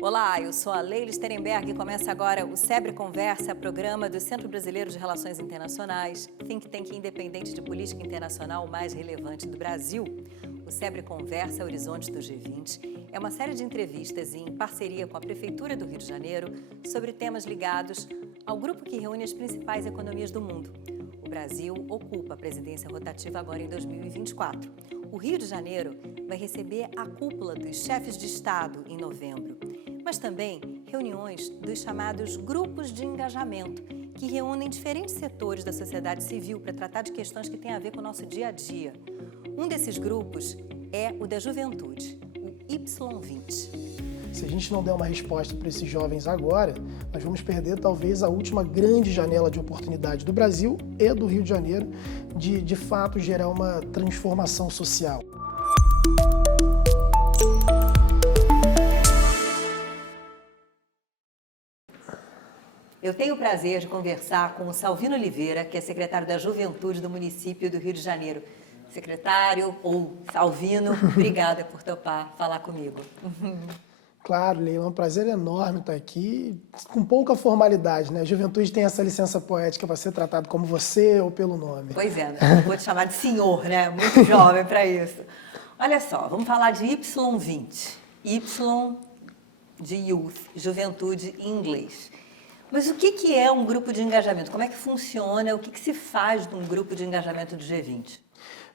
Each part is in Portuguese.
Olá, eu sou a Leila Sterenberg e começa agora o SEBRE Conversa, programa do Centro Brasileiro de Relações Internacionais, think tank independente de política internacional mais relevante do Brasil. O SEBRE Conversa Horizonte do G20 é uma série de entrevistas em parceria com a Prefeitura do Rio de Janeiro sobre temas ligados ao grupo que reúne as principais economias do mundo. O Brasil ocupa a presidência rotativa agora em 2024. O Rio de Janeiro vai receber a cúpula dos chefes de Estado em novembro, mas também reuniões dos chamados grupos de engajamento, que reúnem diferentes setores da sociedade civil para tratar de questões que têm a ver com o nosso dia a dia. Um desses grupos é o da juventude, o Y20. Se a gente não der uma resposta para esses jovens agora, nós vamos perder talvez a última grande janela de oportunidade do Brasil e do Rio de Janeiro de fato gerar uma transformação social. Eu tenho o prazer de conversar com o Salvino Oliveira, que é secretário da Juventude do município do Rio de Janeiro. Secretário ou Salvino, obrigada por topar falar comigo. Claro, Leila, é um prazer enorme estar aqui, com pouca formalidade, né? A juventude tem essa licença poética para ser tratado como você ou pelo nome. Pois é, né? Vou te chamar de senhor, né? Muito jovem para isso. Olha só, vamos falar de Y20. Y de Youth, juventude em inglês. Mas o que é um grupo de engajamento? Como é que funciona? O que se faz num grupo de engajamento do G20?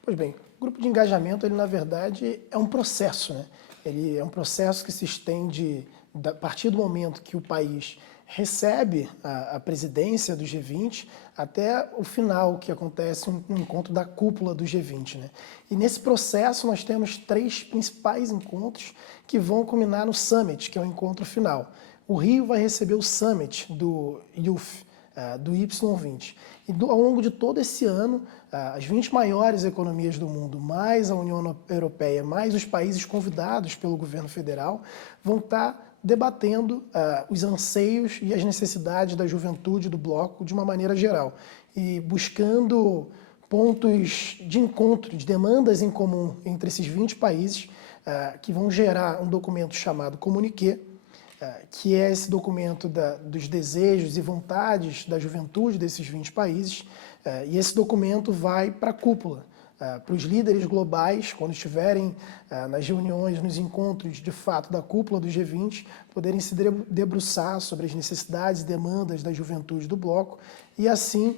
Pois bem, o grupo de engajamento, ele na verdade é um processo, né? Ele é um processo que se estende a partir do momento que o país recebe a presidência do G20 até o final, que acontece um encontro da cúpula do G20, né? E nesse processo nós temos 3 principais encontros que vão culminar no Summit, que é o encontro final. O Rio vai receber o Summit do Youth, do Y20. E ao longo de todo esse ano, as 20 maiores economias do mundo, mais a União Europeia, mais os países convidados pelo governo federal, vão estar debatendo os anseios e as necessidades da juventude do bloco de uma maneira geral. E buscando pontos de encontro, de demandas em comum entre esses 20 países, que vão gerar um documento chamado Comuniqué, que é esse documento dos desejos e vontades da juventude desses 20 países, e esse documento vai para a cúpula, para os líderes globais, quando estiverem nas reuniões, nos encontros de fato da cúpula do G20, poderem se debruçar sobre as necessidades e demandas da juventude do bloco e assim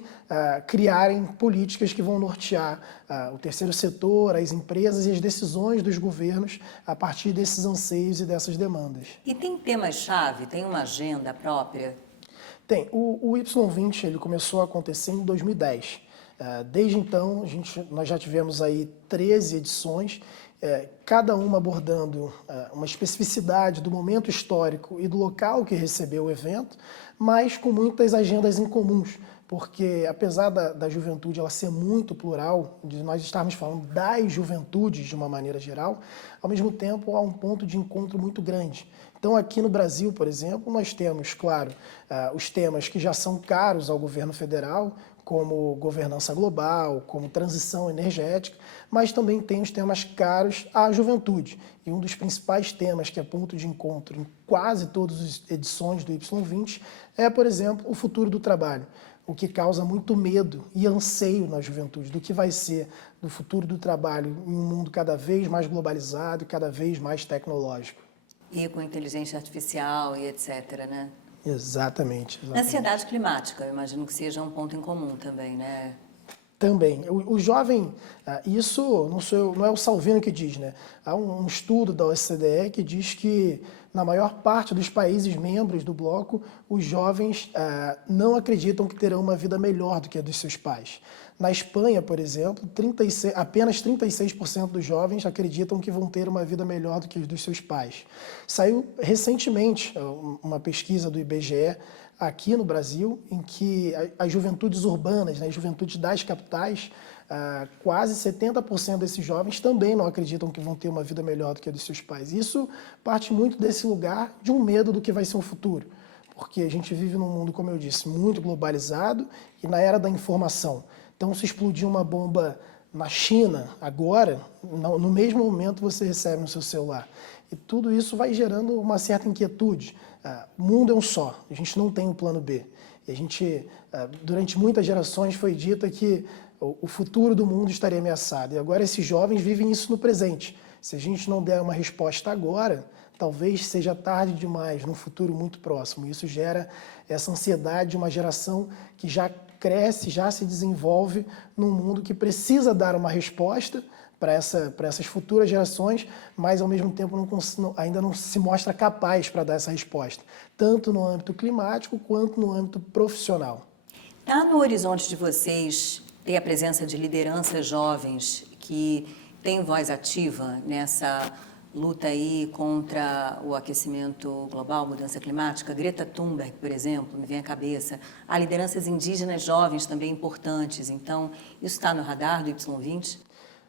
criarem políticas que vão nortear o terceiro setor, as empresas e as decisões dos governos a partir desses anseios e dessas demandas. E tem temas-chave? Tem uma agenda própria? Tem. O Y20 ele começou a acontecer em 2010. Desde então, nós já tivemos aí 13 edições, cada uma abordando uma especificidade do momento histórico e do local que recebeu o evento, mas com muitas agendas em comuns, porque apesar da juventude ela ser muito plural, de nós estarmos falando das juventudes de uma maneira geral, ao mesmo tempo há um ponto de encontro muito grande. Então aqui no Brasil, por exemplo, nós temos, claro, os temas que já são caros ao governo federal, como governança global, como transição energética, mas também tem os temas caros à juventude. E um dos principais temas que é ponto de encontro em quase todas as edições do Y20 é, por exemplo, o futuro do trabalho, o que causa muito medo e anseio na juventude do que vai ser do futuro do trabalho em um mundo cada vez mais globalizado e cada vez mais tecnológico. E com inteligência artificial e etc, né? Exatamente. Ansiedade climática, eu imagino que seja um ponto em comum também, né? Também. O jovem, isso não é o Salvino que diz, né? Há um estudo da OCDE que diz que na maior parte dos países membros do bloco, os jovens não acreditam que terão uma vida melhor do que a dos seus pais. Na Espanha, por exemplo, apenas 36% dos jovens acreditam que vão ter uma vida melhor do que a dos seus pais. Saiu recentemente uma pesquisa do IBGE aqui no Brasil, em que as juventudes urbanas, né, as juventudes das capitais, quase 70% desses jovens também não acreditam que vão ter uma vida melhor do que a dos seus pais. Isso parte muito desse lugar de um medo do que vai ser o futuro, porque a gente vive num mundo, como eu disse, muito globalizado e na era da informação. Então, se explodir uma bomba na China, agora, no mesmo momento você recebe no seu celular. E tudo isso vai gerando uma certa inquietude. O mundo é um só, a gente não tem um plano B. E a gente, durante muitas gerações, foi dito que o futuro do mundo estaria ameaçado. E agora esses jovens vivem isso no presente. Se a gente não der uma resposta agora, talvez seja tarde demais, num futuro muito próximo. Isso gera essa ansiedade de uma geração que já cresce, já se desenvolve num mundo que precisa dar uma resposta para essas futuras gerações, mas ao mesmo tempo ainda não se mostra capaz para dar essa resposta, tanto no âmbito climático quanto no âmbito profissional. Está no horizonte de vocês ter a presença de lideranças jovens que têm voz ativa nessa luta aí contra o aquecimento global, mudança climática? Greta Thunberg, por exemplo, me vem à cabeça. Há lideranças indígenas jovens também importantes. Então, isso está no radar do Y20?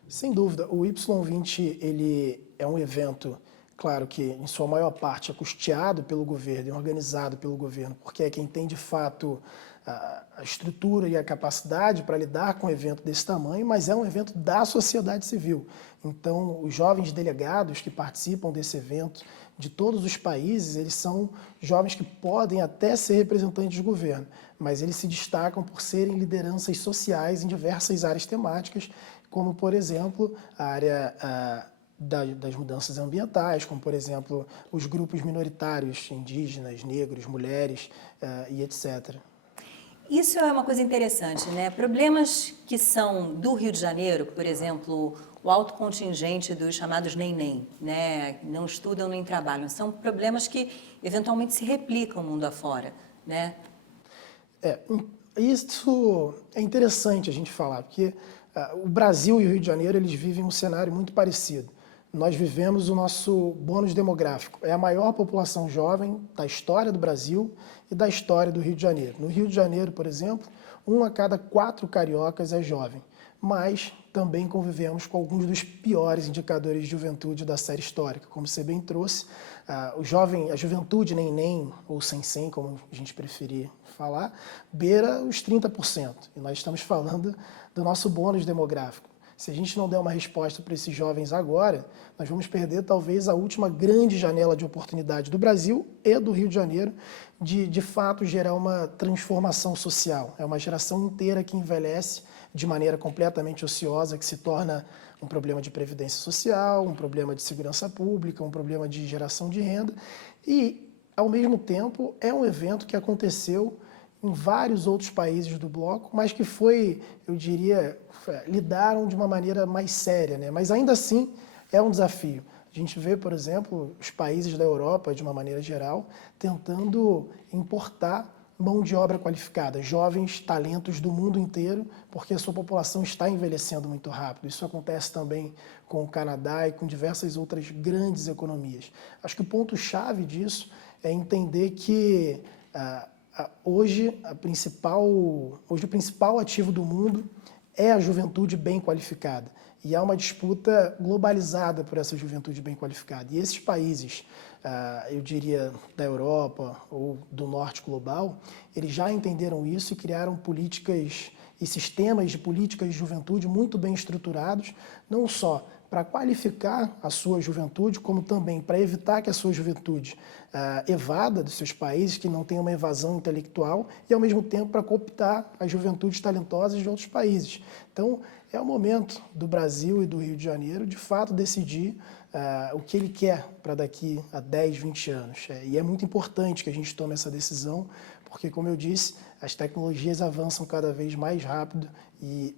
Sem dúvida. O Y20 ele é um evento, claro que em sua maior parte é custeado pelo governo e organizado pelo governo, porque é quem tem de fato a estrutura e a capacidade para lidar com um evento desse tamanho, mas é um evento da sociedade civil. Então, os jovens delegados que participam desse evento, de todos os países, eles são jovens que podem até ser representantes do governo, mas eles se destacam por serem lideranças sociais em diversas áreas temáticas, como, por exemplo, a área das mudanças ambientais, como, por exemplo, os grupos minoritários, indígenas, negros, mulheres e etc. Isso é uma coisa interessante, né? Problemas que são do Rio de Janeiro, por exemplo, o alto contingente dos chamados nem-nem, né? Não estudam nem trabalham. São problemas que eventualmente se replicam mundo afora, né? Isso é interessante a gente falar, porque o Brasil e o Rio de Janeiro eles vivem um cenário muito parecido. Nós vivemos o nosso bônus demográfico. É a maior população jovem da história do Brasil e da história do Rio de Janeiro. No Rio de Janeiro, por exemplo, 1 a cada 4 cariocas é jovem. Mas também convivemos com alguns dos piores indicadores de juventude da série histórica. Como você bem trouxe, a juventude nem, ou sem, como a gente preferir falar, beira os 30%. E nós estamos falando do nosso bônus demográfico. Se a gente não der uma resposta para esses jovens agora, nós vamos perder talvez a última grande janela de oportunidade do Brasil e do Rio de Janeiro de fato gerar uma transformação social. É uma geração inteira que envelhece de maneira completamente ociosa, que se torna um problema de previdência social, um problema de segurança pública, um problema de geração de renda e, ao mesmo tempo, é um evento que aconteceu em vários outros países do bloco, mas que foi, eu diria, lidaram de uma maneira mais séria, né? Mas ainda assim é um desafio. A gente vê, por exemplo, os países da Europa, de uma maneira geral, tentando importar mão de obra qualificada, jovens talentos do mundo inteiro, porque a sua população está envelhecendo muito rápido. Isso acontece também com o Canadá e com diversas outras grandes economias. Acho que o ponto-chave disso é entender que hoje o principal ativo do mundo é a juventude bem qualificada. E há uma disputa globalizada por essa juventude bem qualificada. E esses países, eu diria, da Europa ou do norte global, eles já entenderam isso e criaram políticas e sistemas de políticas de juventude muito bem estruturados, não só para qualificar a sua juventude, como também para evitar que a sua juventude evada dos seus países, que não tenha uma evasão intelectual, e ao mesmo tempo para cooptar as juventudes talentosas de outros países. Então, é o momento do Brasil e do Rio de Janeiro, de fato, decidir o que ele quer para daqui a 10, 20 anos. E é muito importante que a gente tome essa decisão, porque, como eu disse, as tecnologias avançam cada vez mais rápido e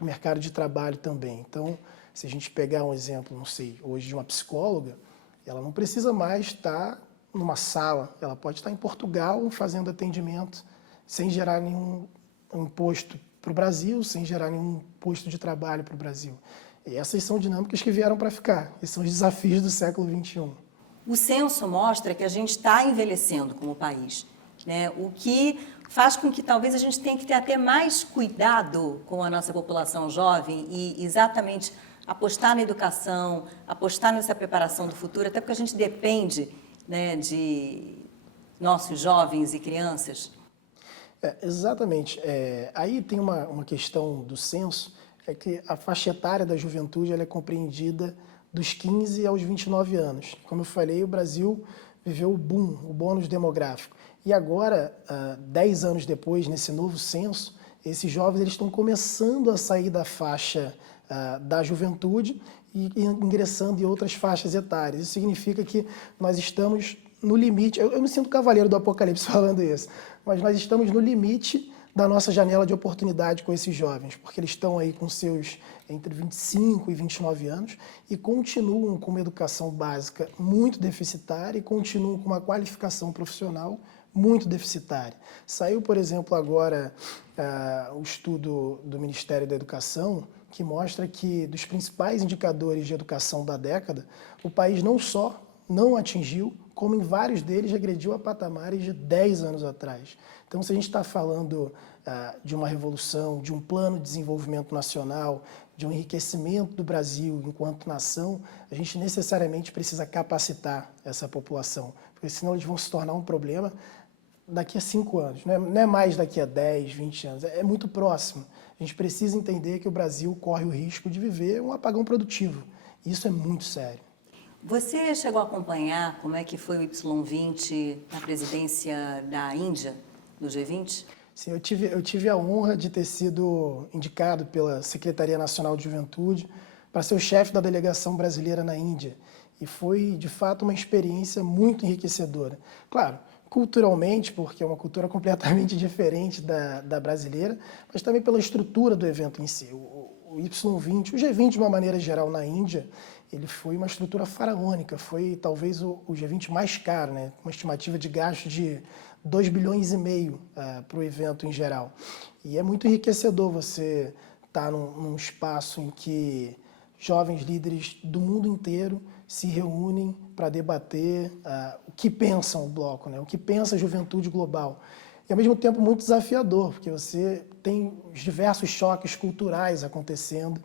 o mercado de trabalho também. Então, se a gente pegar um exemplo, não sei, hoje de uma psicóloga, ela não precisa mais estar numa sala, ela pode estar em Portugal fazendo atendimento sem gerar nenhum imposto para o Brasil, sem gerar nenhum posto de trabalho para o Brasil. E essas são dinâmicas que vieram para ficar, e são os desafios do século XXI. O censo mostra que a gente está envelhecendo como país, né? O que faz com que talvez a gente tenha que ter até mais cuidado com a nossa população jovem e exatamente apostar na educação, apostar nessa preparação do futuro, até porque a gente depende, né, de nossos jovens e crianças. Exatamente. Aí tem uma questão do censo, é que a faixa etária da juventude ela é compreendida dos 15 aos 29 anos. Como eu falei, o Brasil viveu o boom, o bônus demográfico. E agora, 10 anos depois, nesse novo censo, esses jovens eles estão começando a sair da faixa da juventude e ingressando em outras faixas etárias. Isso significa que nós estamos no limite, eu me sinto cavaleiro do apocalipse falando isso, mas nós estamos no limite da nossa janela de oportunidade com esses jovens, porque eles estão aí com seus entre 25 e 29 anos e continuam com uma educação básica muito deficitária e continuam com uma qualificação profissional muito deficitária. Saiu, por exemplo, agora o estudo do Ministério da Educação, que mostra que dos principais indicadores de educação da década, o país não só não atingiu, como em vários deles regrediu a patamares de 10 anos atrás. Então, se a gente está falando de uma revolução, de um plano de desenvolvimento nacional, de um enriquecimento do Brasil enquanto nação, a gente necessariamente precisa capacitar essa população, porque senão eles vão se tornar um problema daqui a 5 anos, não é mais daqui a 10, 20 anos, é muito próximo. A gente precisa entender que o Brasil corre o risco de viver um apagão produtivo. Isso é muito sério. Você chegou a acompanhar como é que foi o Y20 na presidência da Índia, no G20? Sim, eu tive a honra de ter sido indicado pela Secretaria Nacional de Juventude para ser o chefe da delegação brasileira na Índia. E foi, de fato, uma experiência muito enriquecedora. Claro, culturalmente, porque é uma cultura completamente diferente da brasileira, mas também pela estrutura do evento em si. O Y20, o G20 de uma maneira geral na Índia, ele foi uma estrutura faraônica, foi talvez o G20 mais caro, né? Uma estimativa de gasto de 2,5 bilhões para o evento em geral. E é muito enriquecedor você estar num espaço em que jovens líderes do mundo inteiro se reúnem para debater o que pensa o bloco, né? O que pensa a juventude global. E, ao mesmo tempo, muito desafiador, porque você tem os diversos choques culturais acontecendo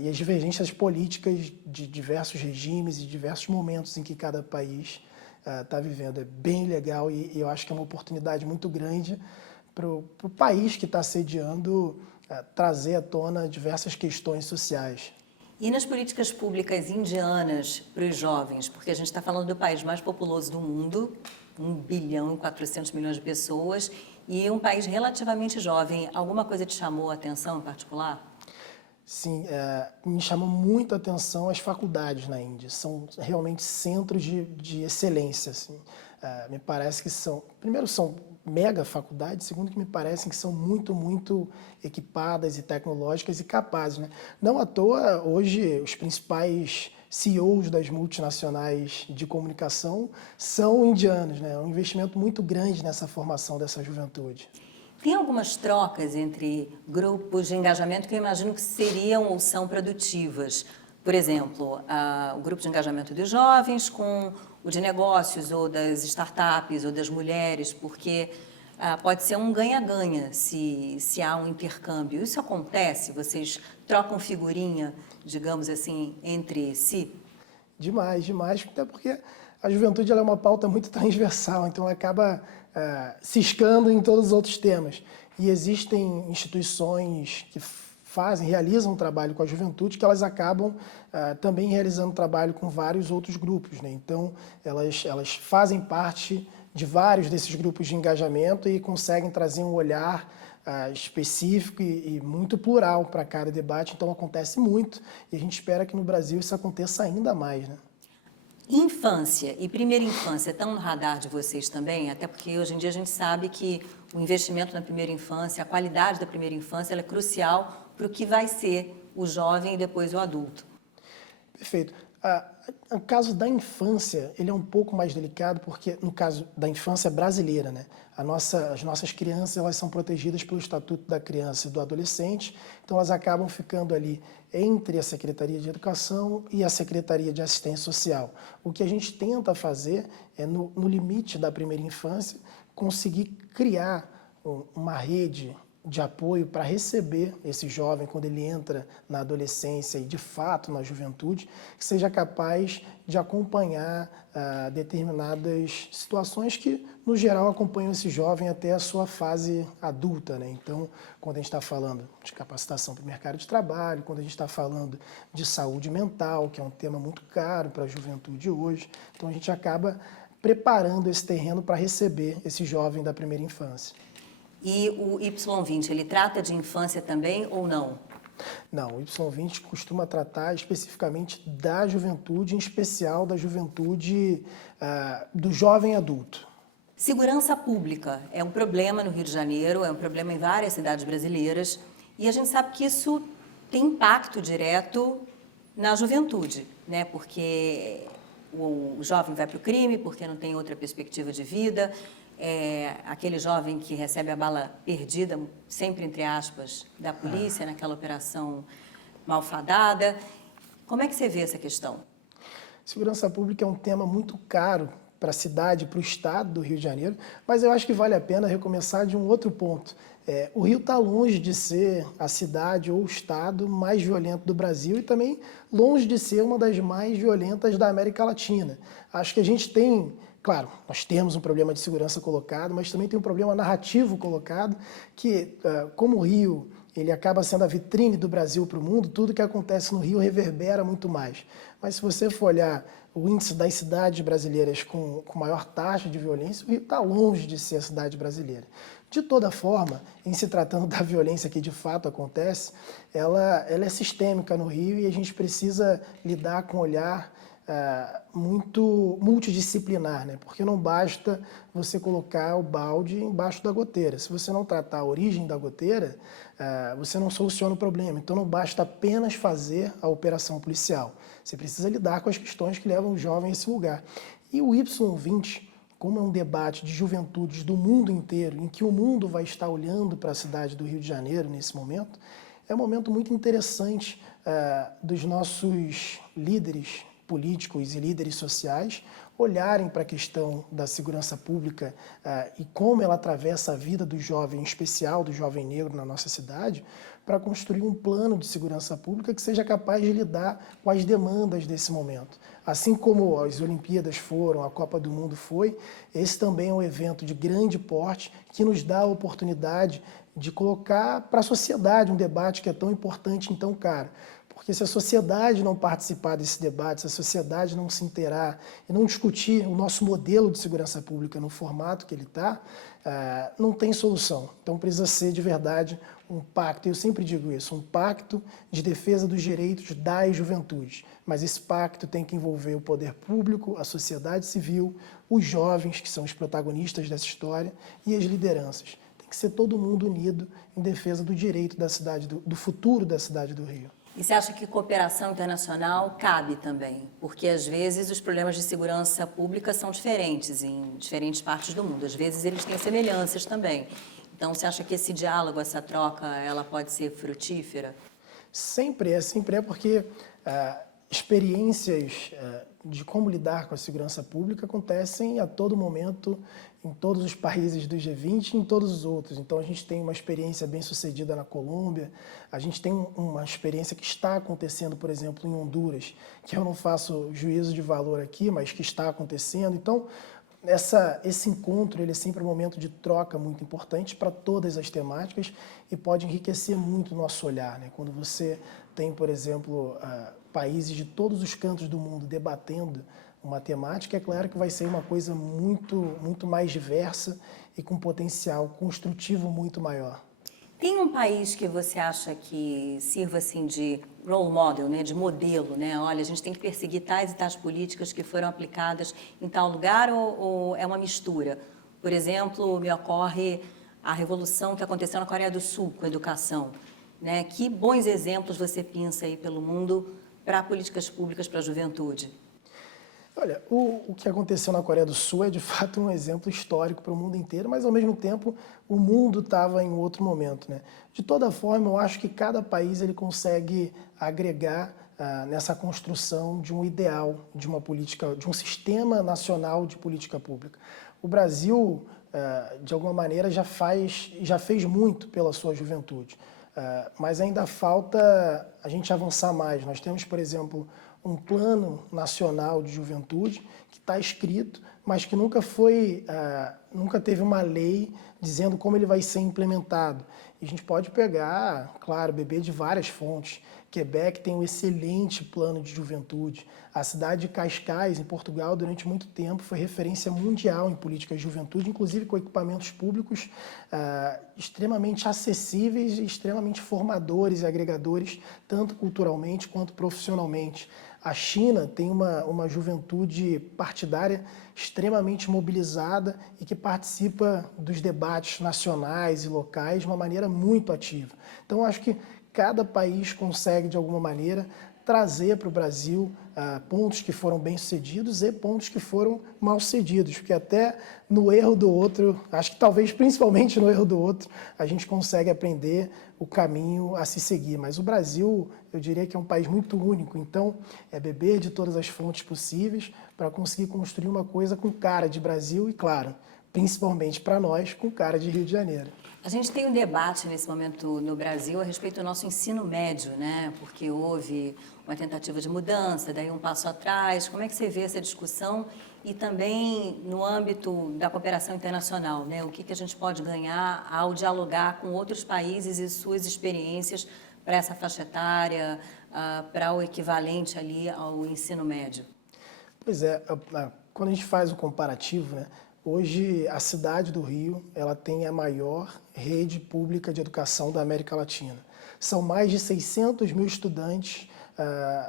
e as divergências políticas de diversos regimes e diversos momentos em que cada país está vivendo. É bem legal e eu acho que é uma oportunidade muito grande para o país que está sediando trazer à tona diversas questões sociais. E nas políticas públicas indianas para os jovens, porque a gente está falando do país mais populoso do mundo, 1 bilhão e 400 milhões de pessoas, e um país relativamente jovem. Alguma coisa te chamou a atenção em particular? Sim, me chamou muito a atenção as faculdades na Índia. São realmente centros de excelência. Assim. Me parece que primeiro, são mega faculdades, segundo, que me parecem que são muito, muito equipadas e tecnológicas e capazes. Né? Não à toa, hoje, os principais CEOs das multinacionais de comunicação são indianos. Né? É um investimento muito grande nessa formação dessa juventude. Tem algumas trocas entre grupos de engajamento que eu imagino que seriam ou são produtivas. Por exemplo, o grupo de engajamento dos jovens com o de negócios, ou das startups, ou das mulheres, porque pode ser um ganha-ganha se há um intercâmbio. Isso acontece? Vocês trocam figurinha, digamos assim, entre si? Demais, demais, até porque a juventude ela é uma pauta muito transversal, então ela acaba ciscando em todos os outros temas. E existem instituições que realizam um trabalho com a juventude, que elas acabam também realizando trabalho com vários outros grupos. Né? Então, elas fazem parte de vários desses grupos de engajamento e conseguem trazer um olhar específico e muito plural para cada debate. Então, acontece muito e a gente espera que no Brasil isso aconteça ainda mais. Né? Infância e primeira infância estão no radar de vocês também? Até porque hoje em dia a gente sabe que o investimento na primeira infância, a qualidade da primeira infância, ela é crucial para o que vai ser o jovem e depois o adulto. Perfeito. O caso da infância, ele é um pouco mais delicado porque, no caso da infância brasileira, né, as nossas crianças elas são protegidas pelo Estatuto da Criança e do Adolescente, então elas acabam ficando ali entre a Secretaria de Educação e a Secretaria de Assistência Social. O que a gente tenta fazer é, no limite da primeira infância, conseguir criar uma rede de apoio para receber esse jovem quando ele entra na adolescência e, de fato, na juventude, que seja capaz de acompanhar determinadas situações que, no geral, acompanham esse jovem até a sua fase adulta, né? Então, quando a gente está falando de capacitação para o mercado de trabalho, quando a gente está falando de saúde mental, que é um tema muito caro para a juventude hoje, então a gente acaba preparando esse terreno para receber esse jovem da primeira infância. E o Y20, ele trata de infância também ou não? Não, o Y20 costuma tratar especificamente da juventude, em especial da juventude do jovem adulto. Segurança pública é um problema no Rio de Janeiro, é um problema em várias cidades brasileiras, e a gente sabe que isso tem impacto direto na juventude, né? Porque o jovem vai para o crime, porque não tem outra perspectiva de vida, aquele jovem que recebe a bala perdida, sempre entre aspas, da polícia, naquela operação malfadada. Como é que você vê essa questão? Segurança pública é um tema muito caro para a cidade, para o estado do Rio de Janeiro, mas eu acho que vale a pena recomeçar de um outro ponto. O Rio está longe de ser a cidade ou o estado mais violento do Brasil e também longe de ser uma das mais violentas da América Latina. Acho que a gente tem, claro, nós temos um problema de segurança colocado, mas também tem um problema narrativo colocado que, como o Rio ele acaba sendo a vitrine do Brasil para o mundo, tudo que acontece no Rio reverbera muito mais. Mas se você for olhar o índice das cidades brasileiras com maior taxa de violência, o Rio está longe de ser a cidade brasileira. De toda forma, em se tratando da violência que de fato acontece, ela é sistêmica no Rio e a gente precisa lidar com um olhar muito multidisciplinar, né? Porque não basta você colocar o balde embaixo da goteira. Se você não tratar a origem da goteira, você não soluciona o problema. Então não basta apenas fazer a operação policial. Você precisa lidar com as questões que levam o jovem a esse lugar. E o Y20, como é um debate de juventudes do mundo inteiro, em que o mundo vai estar olhando para a cidade do Rio de Janeiro nesse momento, é um momento muito interessante dos nossos líderes políticos e líderes sociais olharem para a questão da segurança pública e como ela atravessa a vida do jovem, em especial do jovem negro na nossa cidade, para construir um plano de segurança pública que seja capaz de lidar com as demandas desse momento. Assim como as Olimpíadas foram, a Copa do Mundo foi, esse também é um evento de grande porte que nos dá a oportunidade de colocar para a sociedade um debate que é tão importante e tão caro. Porque se a sociedade não participar desse debate, se a sociedade não se inteirar e não discutir o nosso modelo de segurança pública no formato que ele está, não tem solução. Então precisa ser de verdade um pacto, eu sempre digo isso, um pacto de defesa dos direitos das juventudes. Mas esse pacto tem que envolver o poder público, a sociedade civil, os jovens, que são os protagonistas dessa história, e as lideranças. Tem que ser todo mundo unido em defesa do direito da cidade, do futuro da cidade do Rio. E você acha que cooperação internacional cabe também? Porque, às vezes, os problemas de segurança pública são diferentes em diferentes partes do mundo. Às vezes, eles têm semelhanças também. Então, você acha que esse diálogo, essa troca, ela pode ser frutífera? Sempre é porque experiências de como lidar com a segurança pública acontecem a todo momento em todos os países do G20 e em todos os outros. Então a gente tem uma experiência bem sucedida na Colômbia, a gente tem uma experiência que está acontecendo, por exemplo, em Honduras, que eu não faço juízo de valor aqui, mas que está acontecendo. Então esse encontro ele é sempre um momento de troca muito importante para todas as temáticas e pode enriquecer muito o nosso olhar, né? Quando você tem, por exemplo, países de todos os cantos do mundo debatendo uma temática, é claro que vai ser uma coisa muito mais diversa e com potencial construtivo muito maior. Tem um país que você acha que sirva assim de role model, né, de modelo, né? Olha, a gente tem que perseguir tais e tais políticas que foram aplicadas em tal lugar ou é uma mistura? Por exemplo, me ocorre a revolução que aconteceu na Coreia do Sul com a educação, né? Que bons exemplos você pensa aí pelo mundo para políticas públicas para a juventude? Olha, o que aconteceu na Coreia do Sul é de fato um exemplo histórico para o mundo inteiro, mas ao mesmo tempo o mundo estava em outro momento, né? De toda forma, eu acho que cada país ele consegue agregar nessa construção de um ideal, de uma política, de um sistema nacional de política pública. O Brasil de alguma maneira, já fez muito pela sua juventude. Mas ainda falta a gente avançar mais. Nós temos, por exemplo, um plano nacional de juventude que está escrito, mas que nunca teve uma lei dizendo como ele vai ser implementado. E a gente pode pegar, claro, beber de várias fontes. Quebec tem um excelente plano de juventude. A cidade de Cascais, em Portugal, durante muito tempo, foi referência mundial em políticas de juventude, inclusive com equipamentos públicos extremamente acessíveis e extremamente formadores e agregadores, tanto culturalmente quanto profissionalmente. A China tem uma juventude partidária extremamente mobilizada e que participa dos debates nacionais e locais de uma maneira muito ativa. Então, acho que cada país consegue, de alguma maneira, trazer para o Brasil pontos que foram bem-sucedidos e pontos que foram mal-sucedidos, porque até no erro do outro, acho que talvez principalmente no erro do outro, a gente consegue aprender o caminho a se seguir. Mas o Brasil, eu diria que é um país muito único, então é beber de todas as fontes possíveis para conseguir construir uma coisa com cara de Brasil e, claro, principalmente para nós, com cara de Rio de Janeiro. A gente tem um debate nesse momento no Brasil a respeito do nosso ensino médio, né? Porque houve uma tentativa de mudança, daí um passo atrás. Como é que você vê essa discussão? E também no âmbito da cooperação internacional, né? O que a gente pode ganhar ao dialogar com outros países e suas experiências para essa faixa etária, para o equivalente ali ao ensino médio? Pois é, quando a gente faz o comparativo, né? Hoje, a cidade do Rio, ela tem a maior rede pública de educação da América Latina. São mais de 600 mil estudantes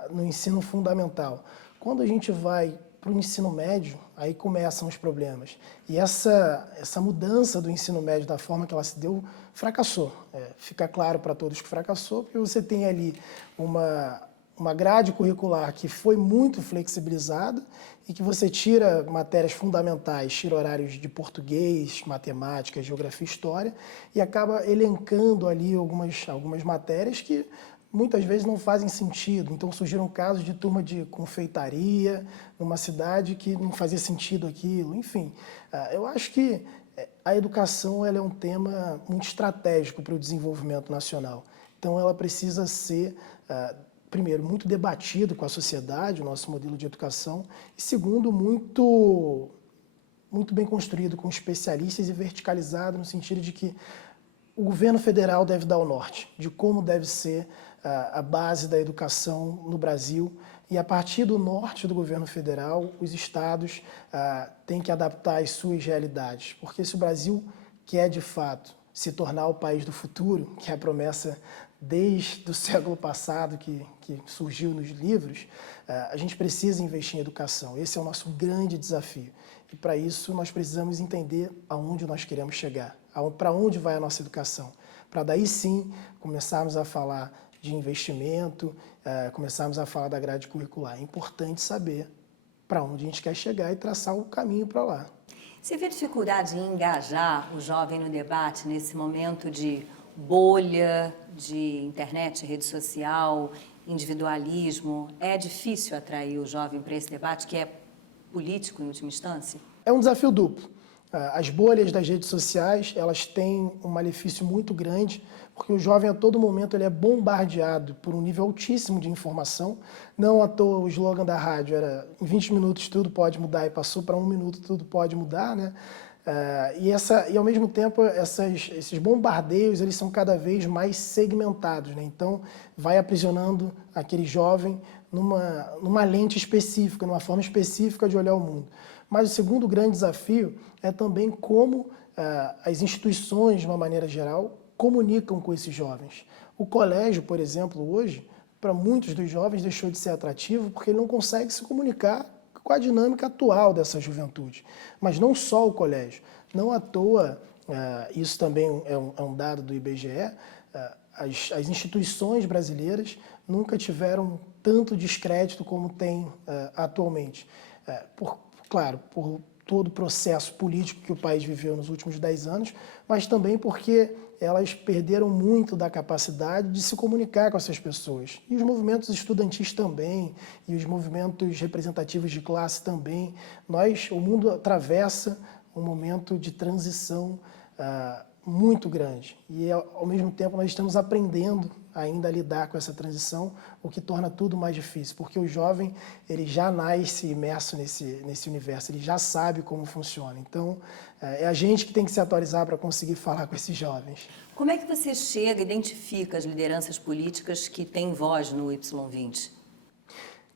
no ensino fundamental. Quando a gente vai para o ensino médio, aí começam os problemas. E essa mudança do ensino médio, da forma que ela se deu, fracassou. Fica claro para todos que fracassou, porque você tem ali uma grade curricular que foi muito flexibilizada e que você tira matérias fundamentais, tira horários de português, matemática, geografia e história e acaba elencando ali algumas matérias que muitas vezes não fazem sentido. Então surgiram casos de turma de confeitaria numa cidade que não fazia sentido aquilo. Enfim, eu acho que a educação ela é um tema muito estratégico para o desenvolvimento nacional. Então ela precisa ser primeiro, muito debatido com a sociedade, o nosso modelo de educação, e segundo, muito bem construído com especialistas e verticalizado no sentido de que o governo federal deve dar o norte de como deve ser a base da educação no Brasil, e a partir do norte do governo federal, os estados têm que adaptar as suas realidades, porque se o Brasil quer, de fato, se tornar o país do futuro, que é a promessa desde o século passado que surgiu nos livros, a gente precisa investir em educação. Esse é o nosso grande desafio. E para isso nós precisamos entender aonde nós queremos chegar, para onde vai a nossa educação. Para daí sim começarmos a falar de investimento, começarmos a falar da grade curricular. É importante saber para onde a gente quer chegar e traçar o caminho para lá. Você vê dificuldade em engajar o jovem no debate nesse momento de bolha de internet, rede social, individualismo? É difícil atrair o jovem para esse debate, que é político em última instância? É um desafio duplo. As bolhas das redes sociais, elas têm um malefício muito grande, porque o jovem a todo momento ele é bombardeado por um nível altíssimo de informação. Não à toa o slogan da rádio era em 20 minutos tudo pode mudar e passou para 1 minuto tudo pode mudar, né? E ao mesmo tempo esses bombardeios eles são cada vez mais segmentados, né? Então vai aprisionando aquele jovem numa lente específica, numa forma específica de olhar o mundo. Mas o segundo grande desafio é também como as instituições, de uma maneira geral, comunicam com esses jovens. O colégio, por exemplo, hoje, para muitos dos jovens deixou de ser atrativo porque ele não consegue se comunicar com a dinâmica atual dessa juventude. Mas não só o colégio. Não à toa, isso também é um dado do IBGE, as instituições brasileiras nunca tiveram tanto descrédito como tem atualmente. Claro, por todo o processo político que o país viveu nos últimos 10 anos, mas também porque elas perderam muito da capacidade de se comunicar com essas pessoas. E os movimentos estudantis também, e os movimentos representativos de classe também. O mundo atravessa um momento de transição muito grande. E, ao mesmo tempo, nós estamos aprendendo ainda a lidar com essa transição, o que torna tudo mais difícil, porque o jovem ele já nasce imerso nesse universo, ele já sabe como funciona. Então, é a gente que tem que se atualizar para conseguir falar com esses jovens. Como é que você chega, identifica as lideranças políticas que têm voz no Y20?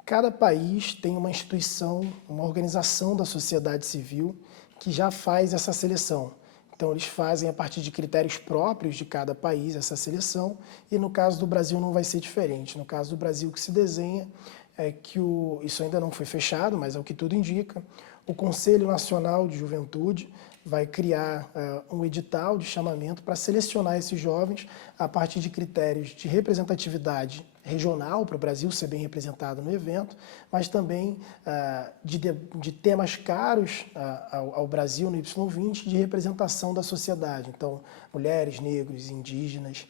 Cada país tem uma instituição, uma organização da sociedade civil que já faz essa seleção. Então, eles fazem a partir de critérios próprios de cada país essa seleção, e no caso do Brasil não vai ser diferente. No caso do Brasil, o que se desenha é que isso ainda não foi fechado, mas é o que tudo indica, o Conselho Nacional de Juventude vai criar um edital de chamamento para selecionar esses jovens a partir de critérios de representatividade regional, para o Brasil ser bem representado no evento, mas também de temas caros ao Brasil no Y20, de representação da sociedade. Então, mulheres, negros, indígenas,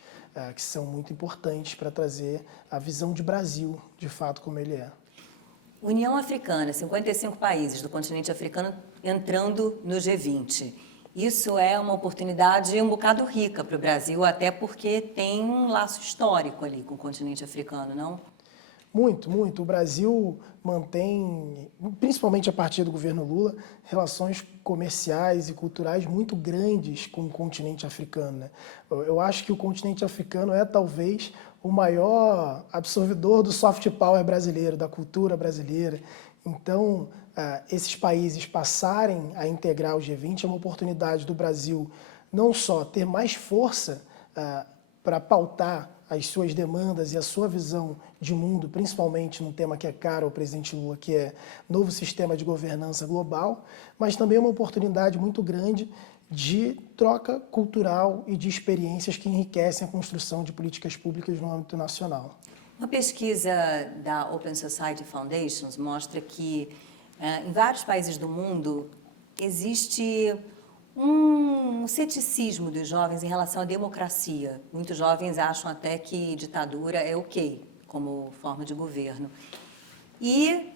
que são muito importantes para trazer a visão de Brasil, de fato, como ele é. União Africana, 55 países do continente africano entrando no G20. Isso é uma oportunidade um bocado rica para o Brasil, até porque tem um laço histórico ali com o continente africano, não? Muito, muito. O Brasil mantém, principalmente a partir do governo Lula, relações comerciais e culturais muito grandes com o continente africano, né? Eu acho que o continente africano é talvez o maior absorvedor do soft power brasileiro, da cultura brasileira. Então, esses países passarem a integrar o G20 é uma oportunidade do Brasil não só ter mais força para pautar as suas demandas e a sua visão de mundo, principalmente num tema que é caro ao presidente Lula, que é novo sistema de governança global, mas também uma oportunidade muito grande de troca cultural e de experiências que enriquecem a construção de políticas públicas no âmbito nacional. Uma pesquisa da Open Society Foundations mostra que em vários países do mundo existe um ceticismo dos jovens em relação à democracia. Muitos jovens acham até que ditadura é ok como forma de governo. E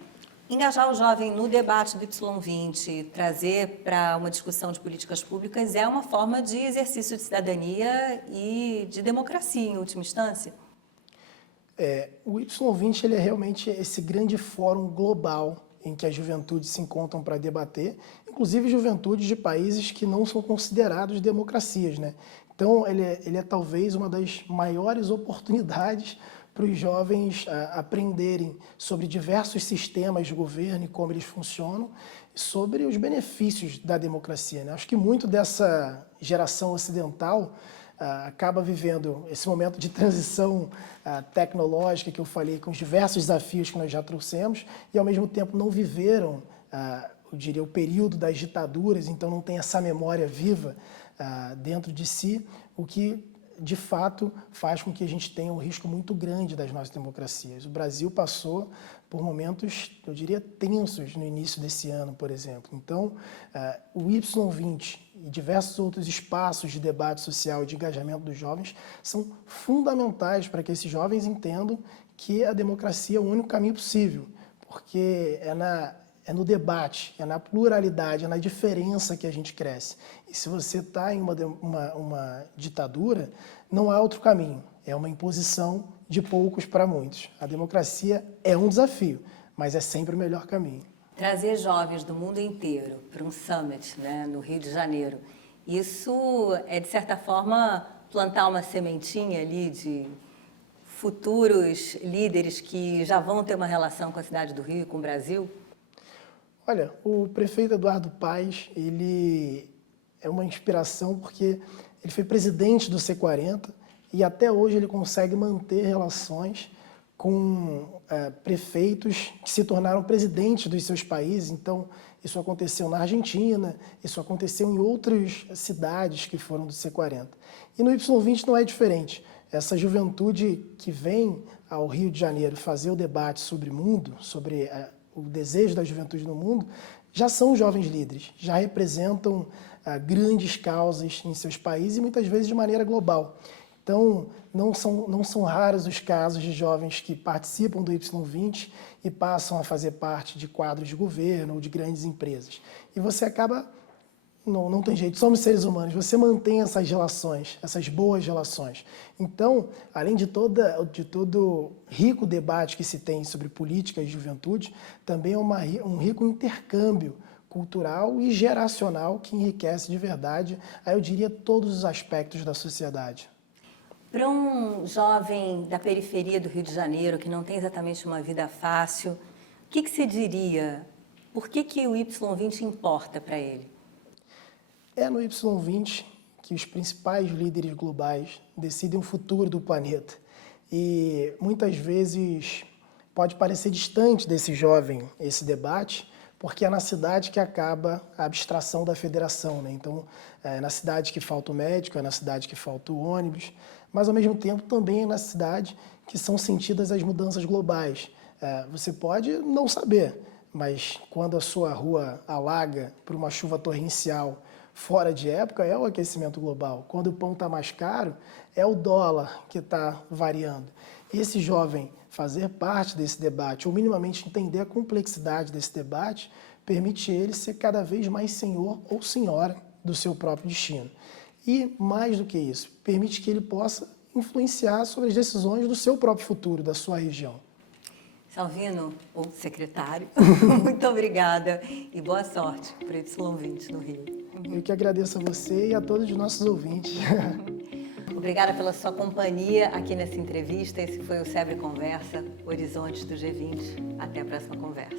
engajar o jovem no debate do Y20, trazer para uma discussão de políticas públicas é uma forma de exercício de cidadania e de democracia, em última instância. O Y20 ele é realmente esse grande fórum global em que as juventudes se encontram para debater, inclusive juventudes de países que não são considerados democracias, né? Então, ele é talvez uma das maiores oportunidades para os jovens aprenderem sobre diversos sistemas de governo e como eles funcionam, e sobre os benefícios da democracia, né? Acho que muito dessa geração ocidental acaba vivendo esse momento de transição tecnológica que eu falei, com os diversos desafios que nós já trouxemos, e ao mesmo tempo não viveram, eu diria, o período das ditaduras, então não tem essa memória viva dentro de si, o que de fato faz com que a gente tenha um risco muito grande das nossas democracias. O Brasil passou por momentos, eu diria, tensos no início desse ano, por exemplo. Então, o Y20 e diversos outros espaços de debate social e de engajamento dos jovens são fundamentais para que esses jovens entendam que a democracia é o único caminho possível, porque é no debate, é na pluralidade, é na diferença que a gente cresce. E se você está em uma ditadura, não há outro caminho. É uma imposição de poucos para muitos. A democracia é um desafio, mas é sempre o melhor caminho. Trazer jovens do mundo inteiro para um summit, né, no Rio de Janeiro, isso é, de certa forma, plantar uma sementinha ali de futuros líderes que já vão ter uma relação com a cidade do Rio e com o Brasil? Olha, o prefeito Eduardo Paes, ele é uma inspiração porque ele foi presidente do C40 e até hoje ele consegue manter relações com prefeitos que se tornaram presidentes dos seus países. Então, isso aconteceu na Argentina, isso aconteceu em outras cidades que foram do C40. E no Y20 não é diferente. Essa juventude que vem ao Rio de Janeiro fazer o debate sobre o mundo, sobre o desejo da juventude no mundo, já são jovens líderes, já representam grandes causas em seus países e muitas vezes de maneira global. Então, não são raros os casos de jovens que participam do Y20 e passam a fazer parte de quadros de governo ou de grandes empresas. E você acaba não tem jeito, somos seres humanos, você mantém essas relações, essas boas relações. Então, além de todo rico debate que se tem sobre política e juventude, também é um rico intercâmbio cultural e geracional que enriquece de verdade, aí eu diria, todos os aspectos da sociedade. Para um jovem da periferia do Rio de Janeiro, que não tem exatamente uma vida fácil, o que você diria? Por que o Y20 importa para ele? É no Y20 que os principais líderes globais decidem o futuro do planeta. E muitas vezes pode parecer distante desse jovem esse debate, porque é na cidade que acaba a abstração da federação, né? Então, é na cidade que falta o médico, é na cidade que falta o ônibus, mas ao mesmo tempo também é na cidade que são sentidas as mudanças globais. Você pode não saber, mas quando a sua rua alaga por uma chuva torrencial fora de época, é o aquecimento global. Quando o pão está mais caro, é o dólar que está variando. E esse jovem fazer parte desse debate, ou minimamente entender a complexidade desse debate, permite ele ser cada vez mais senhor ou senhora do seu próprio destino. E, mais do que isso, permite que ele possa influenciar sobre as decisões do seu próprio futuro, da sua região. Salvino, ou secretário, muito obrigada e boa sorte para o Y20 no Rio. Eu que agradeço a você e a todos os nossos ouvintes. Obrigada pela sua companhia aqui nessa entrevista. Esse foi o SEBRE Conversa, Horizontes do G20. Até a próxima conversa.